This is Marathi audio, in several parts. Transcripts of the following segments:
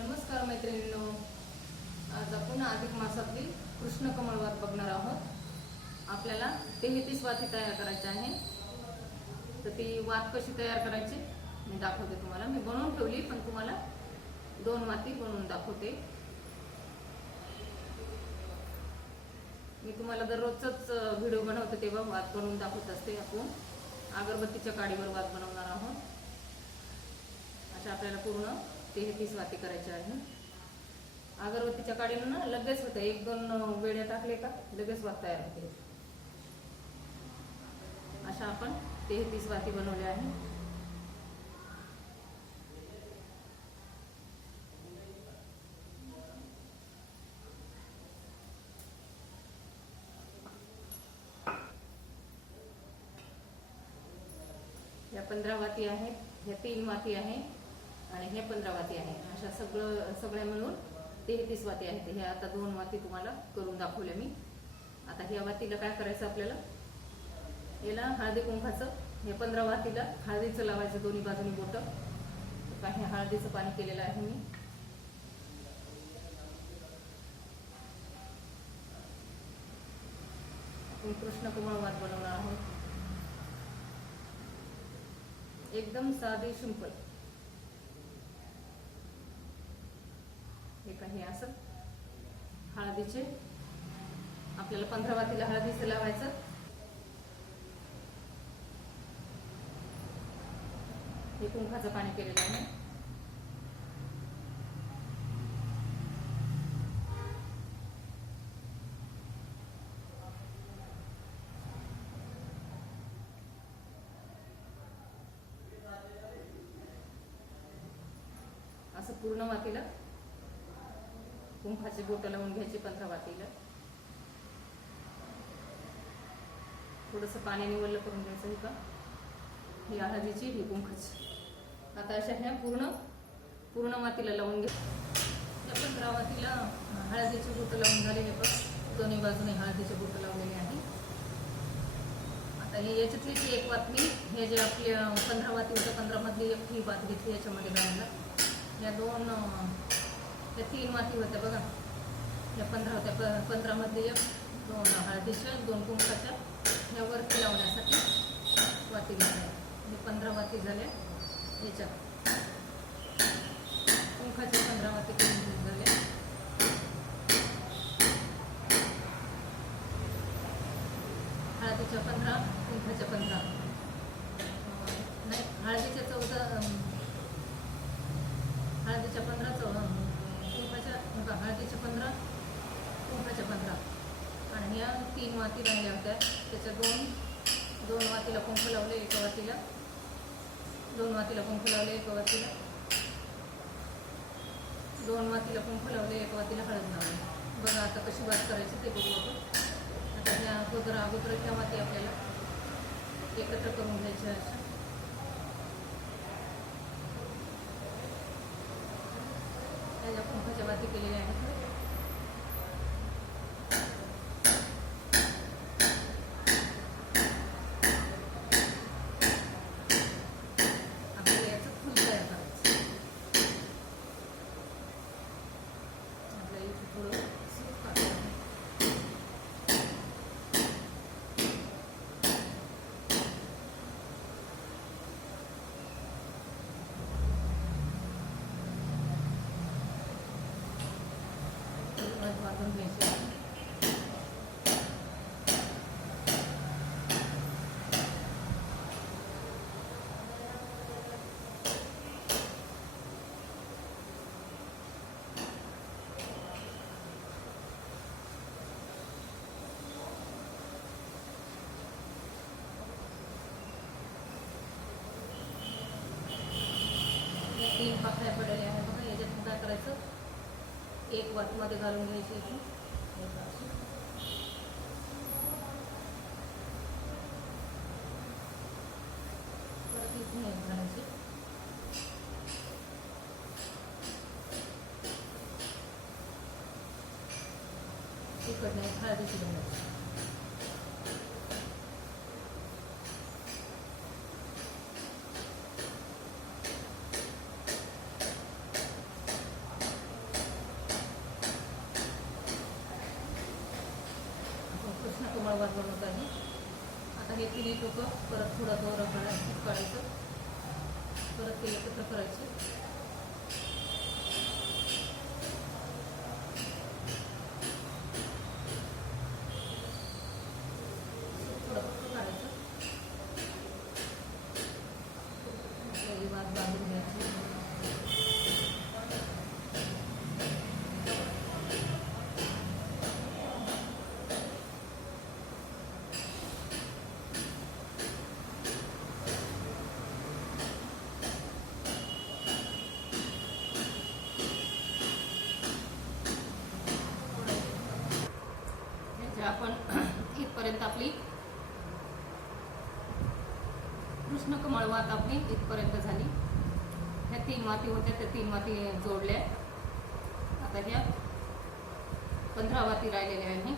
नमस्कार मैत्रिणींनो, आज आपण अधिक मासातली कृष्ण कमळ वात बघणार आहोत। आपल्याला 33 वाती तयार करायची आहे। तर ती वात कशी तयार करायची मी दाखवते तुम्हाला। मी बनवून ठेवली पण तुम्हाला 2 वाती बनवून दाखवते। मी तुम्हाला दररोजच व्हिडिओ बनवते तेव्हा वात बनवून दाखवत असते। आपण अगरबत्तीच्या काडीवर वात बनवणार आहोत। अशा आपल्याला पूर्ण 33 वाती करायच्या आहे। अगरबत्तीच्या काडीनं ना लगेच होते, 1-2 वेळ्या टाकले का लगेच वात तयार होते। अशा आपण 33 वाती बनवल्या आहे। या 15 वाती आहेत, ह्या 3 वाती आहे आणि हे 15 वाती आहे। अशा सगळ्या मिळून 33 वाती आहेत। हे आता 2 वाती तुम्हाला करून दाखवले मी। आता ह्या वातीला काय करायचं आपल्याला, याला हळदी कुंकाचं, हे 15 वातीला हळदीचं लावायचं दोन्ही बाजूनी बोटं। काही हळदीचं पाणी केलेलं आहे मी। आपण कृष्ण कमळ वात बनवणार आहोत, एकदम साधी सिंपल। हे काही असं हळदीचे आपल्याला 15 वातीला हळदीचं लावायचं। हे कुंकाचं पाणी केलेलं आहे। असं पूर्ण वातीला कुंकाची बोटं लावून घ्यायची। 15 वातीला थोडंसं पाण्याने वल्ल करून घ्यायचं। हे का ही हळदीची, ही कुंकाची। आता अशा ह्या पूर्ण वातीला लावून घ्या। या 15 वातीला हळदीची बोटं लावून झालेले, पण दोन्ही बाजूने हळदीचे बोटं लावलेले आहे। आता हे याच्यातलीच एक वात मी, हे जे आपले 15 वाती होतं 15 मधली एक ही वात घेतली याच्यामध्ये घालायला। या 3 वाती होत्या बघा, या 15 होत्या। 15 मध्ये 2 हळदीच्या 2 कुंकाच्या ह्या वरती लावण्यासाठी वाती घेतल्या। हे 15 वाती झाल्या। याच्यात कुंकाच्या 15 वाती करून झाल्या। हळदीच्या 15, कुंकाच्या 15 नाही, हळदीच्या 14, हळदीच्या 15, कुंकाच्या हळदीच्या 15, कुंकाच्या 15 आणि ह्या 3 वाती राहिल्या होत्या। त्याच्या 2 वातीला कुंक लावले, एका वातीला 2 वातीला कुंक लावले, एका वातीला 2 वातीला कुंक लावले, एका वातीला हळद लावले। बघा आता कशी वात करायची ते बघू आपण। आता ह्या अगोदर त्या वाती आपल्याला एकत्र करून घ्यायच्या। अशा ज्या कुंकाच्या वाती केलेल्या आहेत आपल्याला याचं फुल तयार करायचं। आपल्याला इथे थोडं सूप टाकायचं। वाटून घ्यायचे। या 3 पाकळ्या पडलेल्या आहेत बघा। याच्यात काय करायचं, एक वात मध्ये घालून घ्यायची। परत इथे एक घालायची। इकडे हळदीची घालायची। कमळ भात बनवत आहे. आता हे तिन्ही टोकं परत थोडा दोरा काढायचं, परत ते एकत्र करायचे. थोडं फक्त काढायचं. हे भात बांधून घ्यायचे. आपण इथपर्यंत आपली कृष्ण कमळ वात आपली इथपर्यंत झाली. ह्या 3 वाती होत्या, त्या 3 वाती जोडल्या. आता ह्या 15 वाती राहिलेल्या आहे.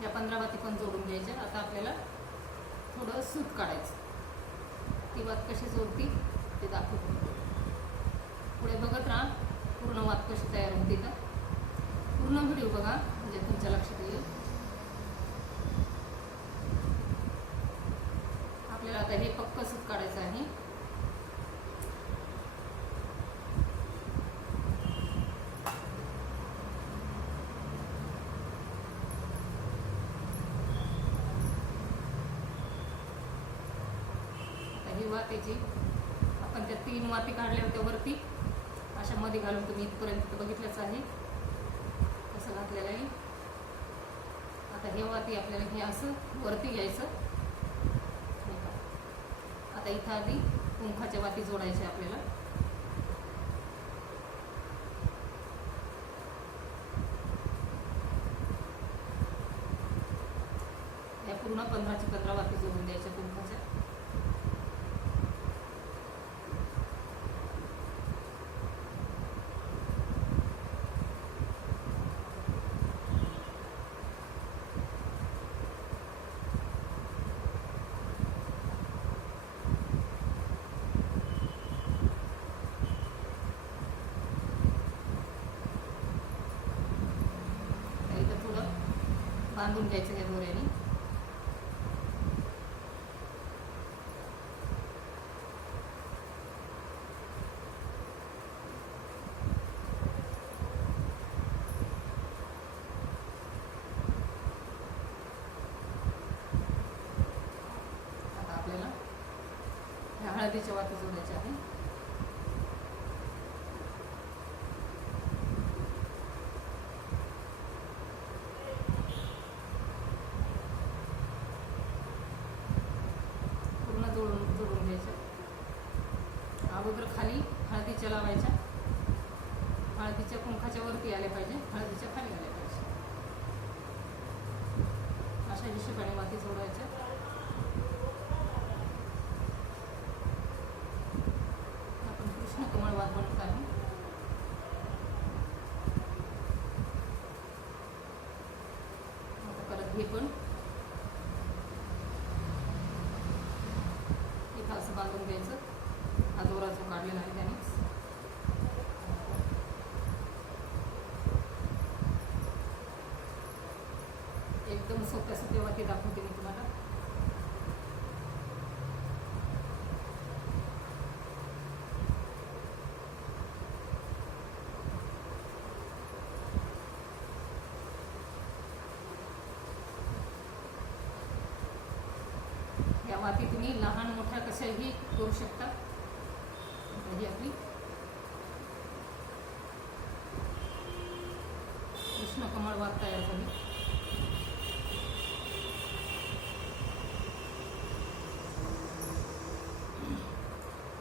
ह्या 15 वाती पण जोडून घ्यायच्या. आता आपल्याला थोडं सूत काढायचं. ती वात कशी जोडती ते दाखवतो. पुढे बघत राहा पूर्ण वात कशी तयार होती. तर पूर्ण व्हिडिओ बघा म्हणजे तुमच्या लक्षात येईल. आपल्याला आता हे पक्क सूत काढायचं आहे. आता ही वातीची आपण त्या 3 वाती काढल्या होत्या वरती, अशा मध्ये घालून तुम्ही इथपर्यंत बघितलंच आहे असं घातलेलं आहे. आता हे वाती आपल्याला हे असं वरती घ्यायचं. आता इथं आधी कुंखाच्या वाती जोडायच्या आपल्याला. या पूर्ण 15 वाती जोडून द्यायच्या कुंखाच्या. बांधून घ्यायचं या दोऱ्याने. आता आपल्याला ह्या हळदीच्या वाती जोडायच्या आहे. जोडून घ्यायचं. अगोदर खाली हळदीच्या लावायच्या. हळदीच्या कुंखाच्या वरती आल्या पाहिजे, हळदीच्या खाली आल्या पाहिजे. अशा हिशोबाने वाती जोडायच्या. आपण कृष्ण कमळ वात बनवत आहे. आता परत हे पण असं बांधून घ्यायचं. हा दोरा जो काढलेला आहे त्याने एकदम सोप्या वाती दाखवते मी तुम्हाला. या वाती तुम्ही लहान मोठ्या कशाही करू शकता. ही आपली कृष्ण कमळ वात तयार झाली.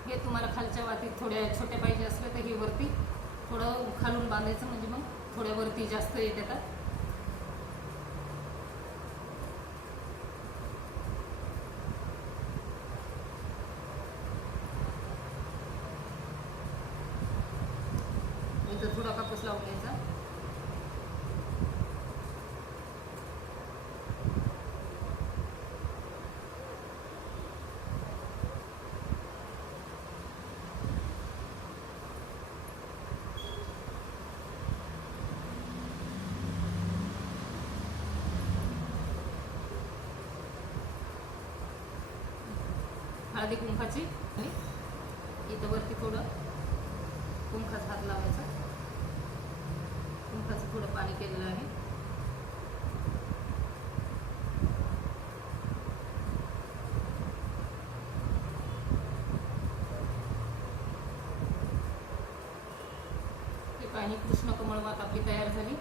हे तुम्हाला खालच्या वातीत थोड्या छोट्या पाहिजे असल्या तर ही वरती थोडं खालून बांधायचं, म्हणजे मग थोड्या वरती जास्त येत येतात. इथं थोडा कापूस लावून घ्यायचा. हळदी कुंकाची इथं वरती थोडं कुंकाचा हात लावायचा. कुंकाचं थोडं पाणी केलेलं आहे. हे पाणी कृष्ण कमळ वात आपली तयार झाली.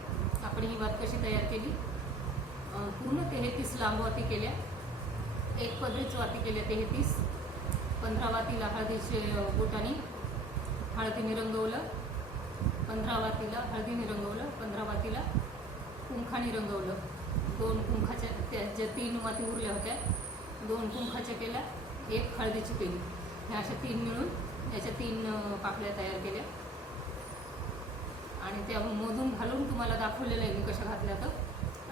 आपण ही वात कशी तयार केली, पूर्ण 33 लांब वाती केल्या, एक पदरीच वाती केल्या 33. 15 वातीला हळदीचे बोटाने हळदीने रंगवलं, 15 वातीला हळदीने रंगवलं, 15 वातीला कुंखाने रंगवलं. 2 कुंखाच्या, ज्या 3 वाती उरल्या होत्या 2 कुंखाच्या केल्या, 1 हळदीची केली. ह्या अशा 3 मिळून याच्या 3 पाकळ्या तयार केल्या आणि त्या मधून घालून तुम्हाला दाखवलेलं आहे मी कशा घातल्या तर.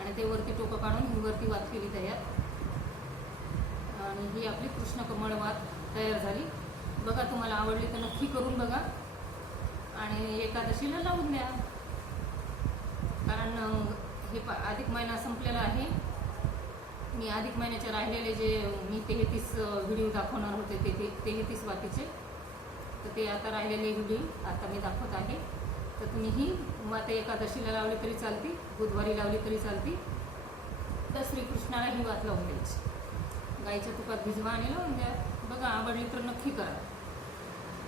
आणि ते वरती टोकं काढून ही वरती वात केली तयार. आणि ही आपली कृष्ण कमळ वात तयार झाली. बघा, तुम्हाला आवडली तर नक्की करून बघा आणि एकादशीला लावून द्या. कारण हे अधिक महिना संपलेला आहे. मी अधिक महिन्याचे राहिलेले जे मी 33 व्हिडिओ दाखवणार होते ते 33 वातीचे, तर ते आता राहिलेले व्हिडिओ आता मी दाखवत आहे. तर तुम्ही ही वात एकादशीला लावली तरी चालती, बुधवारी लावली तरी चालती. तर श्रीकृष्णाला ही वात लावून द्यायची. गाईच्या तुपात भिजवा आणि लावून द्या. बघा, आवडली तर नक्की करा.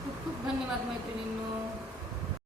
खूप खूप धन्यवाद मैत्रिणींनो.